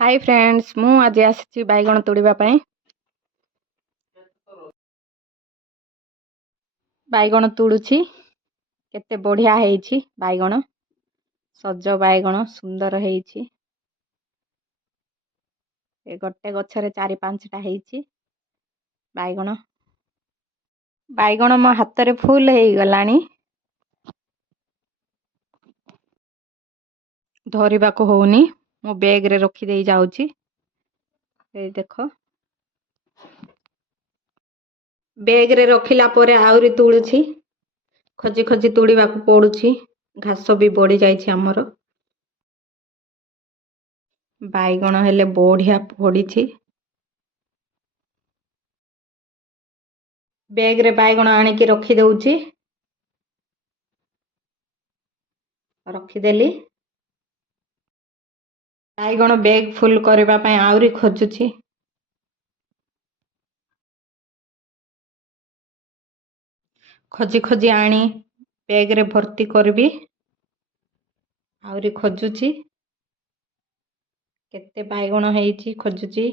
Hi friends मु आज आसी बैगण तोड़िबा पई। बैगण तोड़ुछि केते बढ़िया हेइछि बैगण सज बैगण सुंदर हेइछि। ए गोटे गछरे 4-5टा हेइछि बैगण। बैगण मो हाथ रे फुल हेइ गलानी धरिबा को होउनी मो बैग रे रखी देई जाउछि। ए देखो बैग रे रखिला परे आउरी तोड़ुछि खजी खजी तोड़िबा को पड़ुछि। घास भी बढ़ी जाइछि हमर। बैगण हेले बढ़िया पड़िछि। बैग रे बैगण आनिकी रखी दउछि। रखिदेली बैगण बैग फुल करबा पई आउरी खोजुछि। खजी खजी आनी बैग रे भर्ती करबी आउरी खोजुछि। केते बैगण हेइछि खोजुछि।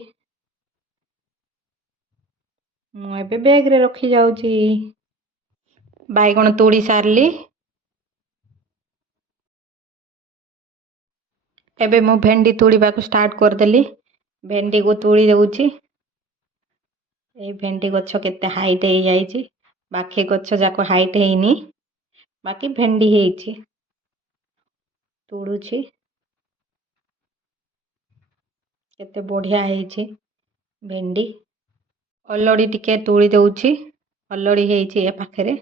मु एबे बैग रे रखी जाउछि। बैगण तोड़ी सारली एबे मु भेंडी तोड़ीबा को स्टार्ट कर देली। भेंडी को तोड़ी दउछि। ए भेंडी गछ केते हाइट हेइ जाइछि। बाकी गछ जाको हाइट हेइनी बाकी भेंडी हेइछि। तोड़ुछि केते बढ़िया हेइछि भेंडी। अलड़ी टिके तोड़ी दउछि। अलड़ी हेइछि ए पाखरे।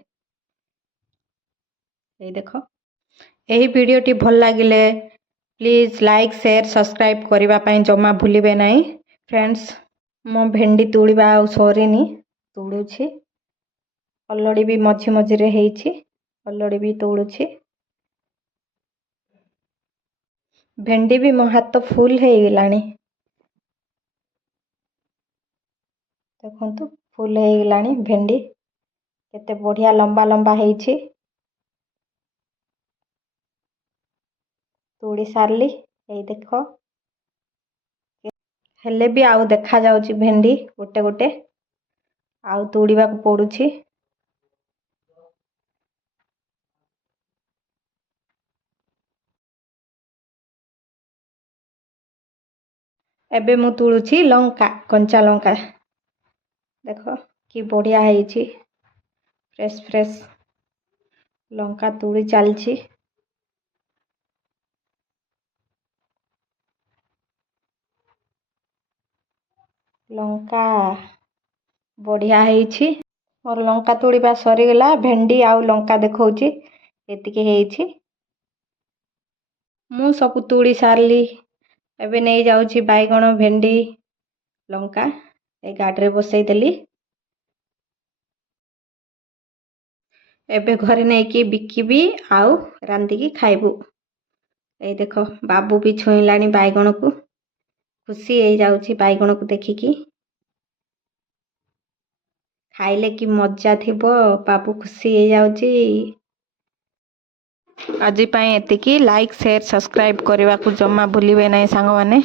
ए देखो एही वीडियो टी भल लागिले प्लीज लाइक शेयर सब्सक्राइब करबा पई जम्मा भूलिबे नाही फ्रेंड्स। मो भेंडी तोड़ीबा आ सरीनी तोड़ुछि। अलड़ी भी मझी मझी रे हेइछि। अलड़ी भी तोड़ुछि। भेंडी भी मो हाथ फुल हेइ गेलानी देखंतु फुल हेइ गेलानी भेंडी केते बढ़िया लंबा लंबा हेइछि। तोड़ी सारली एई देखो हेले भी आउ देखा जाउछि भेंडी गोटे गोटे आउ तोड़ीबा को पड़ुछि। एबे मु तोड़ुछि लंका कंचा लंका देखो कि बढ़िया हेइछि। फ्रेश फ्रेश लंका तोड़ी चलछि। लंका बढ़िया हेइछि। मोर लंका तोड़ीबा सरी गेला। भेंडी आउ लंका देखौछि एतिके हेइछि। मु सब तोड़ी सारली एबे नहीं जाउछि बैगण भेंडी लंका ए गाडी रे बसई देली। एबे घरे नहीं कि बिकिबी आउ रांधी की खाइबू। ए देखो बाबू भी छुईलानी बैगण को खुशी हे जाउछि बैगण को देखिकी। खाइले कि मजा थिबो बाबू खुशी हे जाउछि। आज पई एतिकी लाइक शेयर सब्सक्राइब करबा को जम्मा भूलिबे नाही सांग माने।